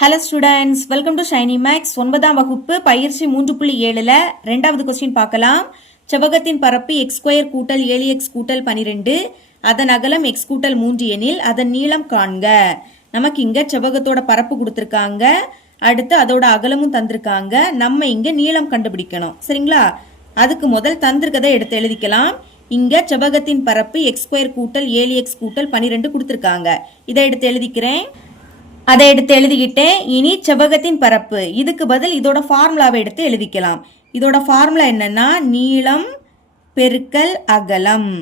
Hello students, welcome to Shiny Max. 9ஆம் வகுப்பு பயிற்சி 3.7ல இரண்டாவது क्वेश्चन பார்க்கலாம். செவ்வகத்தின் பரப்பு x² கூட்டல் 7x கூட்டல் 12 அதன் அகலம் x கூட்டல் 3 எனில் அதன் நீளம் காண்க. நமக்கு இங்க செவ்வகத்தோட பரப்பு கொடுத்திருக்காங்க. அடுத்து அதோட அகலமும் தந்திருக்காங்க. நம்ம இங்க நீளம் கண்டுபிடிக்கணும். சரிங்களா? அதுக்கு முதல் தந்திருக்கதை எடுத்து எழுதிக்கலாம். இங்க செவ்வகத்தின் பரப்பு x² கூட்டல் 7x கூட்டல் 12 கொடுத்திருக்காங்க. இதை எடுத்து எழுதிக்கிறேன். அதை எடுத்து எழுதிக்கிட்டேன். இனி செவ்வகத்தின் பரப்பு இதுக்கு பதில் இதோட ஃபார்முலாவை எடுத்து எழுதிக்கலாம். இதோட ஃபார்முலா என்னன்னா நீளம் பெருக்கல் அகலம்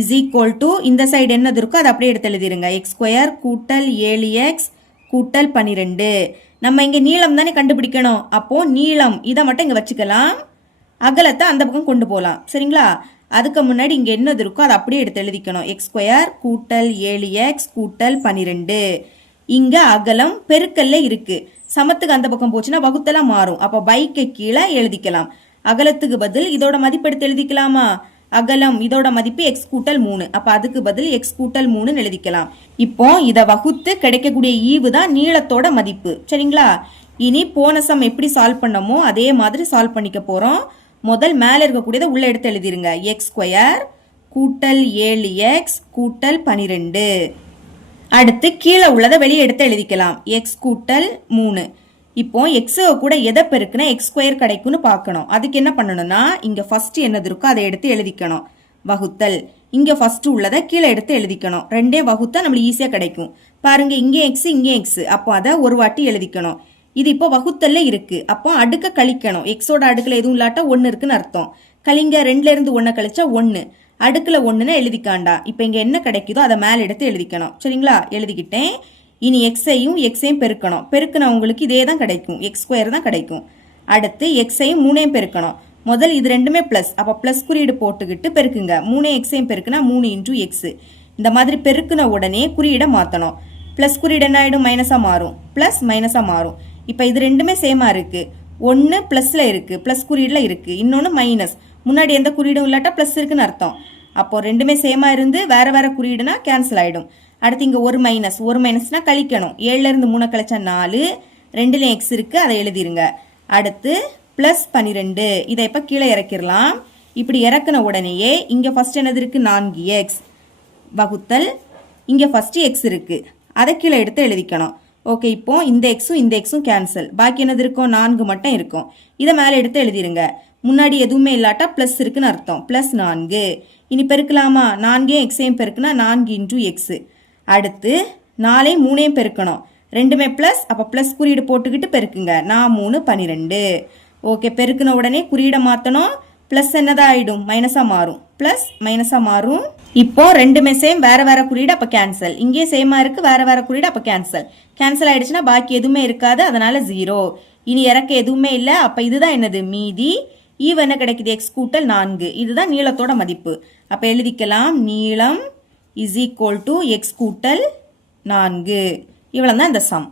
இஸ் ஈக்குவல் டு இந்த சைடு என்னது இருக்கோ அதை அப்படியே எடுத்து எழுதிருங்க. x² கூட்டல் 7x கூட்டல் 12. நம்ம இங்க நீளம் தானே கண்டுபிடிக்கணும். அப்போ நீளம் இதை மட்டும் இங்க வச்சுக்கலாம். அகலத்தை அந்த பக்கம் கொண்டு போகலாம். சரிங்களா? அதுக்கு முன்னாடி இங்க என்னது இருக்கோ அதை அப்படியே எடுத்து எழுதிக்கணும். x² கூட்டல் 7x கூட்டல் 12. இங்க அகலம் பெருக்கல்ல இருக்கு. சமத்துக்கு அந்த பக்கம் போச்சுன்னா வகுத்தெல்லாம் மாறும். அப்ப பைக்கு கீழே எழுதிக்கலாம். அகலத்துக்கு பதில் இதோட மதிப்பு எடுத்து எழுதிக்கலாமா? அகலம் இதோட மதிப்பு x கூட்டல் 3. அப்ப அதுக்கு பதில் x கூட்டல் 3 எழுதிக்கலாம். இப்போ இதை வகுத்து கிடைக்கக்கூடிய ஈவு தான் நீளத்தோட மதிப்பு. சரிங்களா? இனி போன சம் எப்படி சால்வ் பண்ணமோ அதே மாதிரி சால்வ் பண்ணிக்க போறோம். முதல் மேல இருக்கக்கூடியதை உள்ள எடுத்து எழுதிருங்க. x² கூட்டல் 7x கூட்டல் 12. அடுத்து கீழே உள்ளதை வெளியே எடுத்து எழுதிக்கலாம். x கூட்டல் 3. இப்போ x கூட எதை பெருக்குனா x² கிடைக்கும்னு பார்க்கணும். அதுக்கு என்ன பண்ணணும்னா இங்க ஃபர்ஸ்ட் என்னது இருக்கோ அதை எடுத்து எழுதிக்கணும். வகுத்தல் இங்க ஃபர்ஸ்ட் உள்ளதை கீழே எடுத்து எழுதிக்கணும். ரெண்டே வகுத்தா நம்மளுக்கு ஈஸியா கிடைக்கும். பாருங்க இங்கே x இங்கே x. அப்போ அதை ஒரு வாட்டி எழுதிக்கணும். இது இப்போ வகுத்தல்ல இருக்கு. அப்போ அடுக்க கழிக்கணும். எக்ஸோட அடுக்குல எதுவும் இல்லாட்டா 1 இருக்குன்னு அர்த்தம். கழிங்க 2ல இருந்து 1 கழிச்சா 1. அடுக்குல 1ன்னு எழுதிக்காண்டா. இப்போ இங்க என்ன கிடைக்குதோ அதை மேல எடுத்து எழுதிக்கணும். சரிங்களா? எழுதிக்கிட்டேன். இனி எக்ஸையும் பெருக்கணும். பெருக்குனா உங்களுக்கு இதே தான் கிடைக்கும். x² தான் கிடைக்கும். அடுத்து எக்ஸையும் 3ஐயும் பெருக்கணும். முதல் இது ரெண்டுமே பிளஸ். அப்ப பிளஸ் குறியீடு போட்டுக்கிட்டு பெருக்குங்க. 3x பெருக்குனா 3 × x. இந்த மாதிரி பெருக்குன உடனே குறியீடை மாத்தணும். பிளஸ் குறியீடு என்ன ஆயிடும்? மைனஸா மாறும். பிளஸ் மைனஸா மாறும். இப்ப இது ரெண்டுமே சேமா இருக்கு. ஒன்னு பிளஸ்ல இருக்கு, பிளஸ் குறியீடுல இருக்கு. இன்னொன்னு மைனஸ். முன்னாடி எந்த குறியீடும் இல்லாட்டா பிளஸ் இருக்குன்னு அர்த்தம். அப்போ ரெண்டுமே சேமா இருந்து வேற வேற குறியீடுனா கேன்சல் ஆயிடும். அடுத்து இங்க ஒரு மைனஸ்னா கழிக்கணும். 7ல இருந்து 3 கழிச்சா 4. 2லயும் x இருக்கு, அதை எழுதிருங்க. அடுத்து பிளஸ் 12. இதை இப்ப கீழே இறக்கிடலாம். இப்படி இறக்குன உடனேயே இங்க ஃபர்ஸ்ட் என்னது இருக்கு? 4x வகுத்தல் இங்க ஃபர்ஸ்ட் x இருக்கு. அதை கீழே எடுத்து எழுதிக்கணும். ஓகே, இப்போ இந்த எக்ஸும் கேன்சல். பாக்கி என்னது இருக்கும்? 4 மட்டும் இருக்கும். இதை மேலே எடுத்து எழுதிருங்க. முன்னாடி எதுவுமே இல்லாட்டா பிளஸ் இருக்குன்னு அர்த்தம். பிளஸ் 4. இனி பெருக்கலாமா? 4ஐயும் எக்ஸையும் பெருக்குனா 4 × x. அடுத்து 4ஐயும் 3ஐயும் பெருக்கணும். ரெண்டுமே பிளஸ். அப்போ பிளஸ் குறியீடு போட்டுக்கிட்டு பெருக்குங்க. 4 3 12. ஓகே, பெருக்குன உடனே குறியீடை மாற்றணும். பிளஸ் என்னதான் ஆயிடும்? மைனஸா மாறும். பிளஸ் மைனஸா மாறும். இப்போ ரெண்டுமே சேம், வேற வேற குறியீடு, அப்ப கேன்சல். இங்கே சேமா இருக்கு, வேற வேற குறியீடு, அப்ப கேன்சல். கேன்சல் ஆயிடுச்சுன்னா பாக்கி எதுவுமே இருக்காது, அதனால 0. இனி இறக்க எதுவுமே இல்ல. அப்ப இதுதான் என்னது? மீதி. ஈவு என்ன கிடைக்குது? x கூட்டல் 4. இதுதான் நீளத்தோட மதிப்பு. அப்ப எழுதிக்கலாம். நீளம் இஸ் ஈக்குவல் டு x கூட்டல் 4. இவ்வளவுதான் இந்த சம்.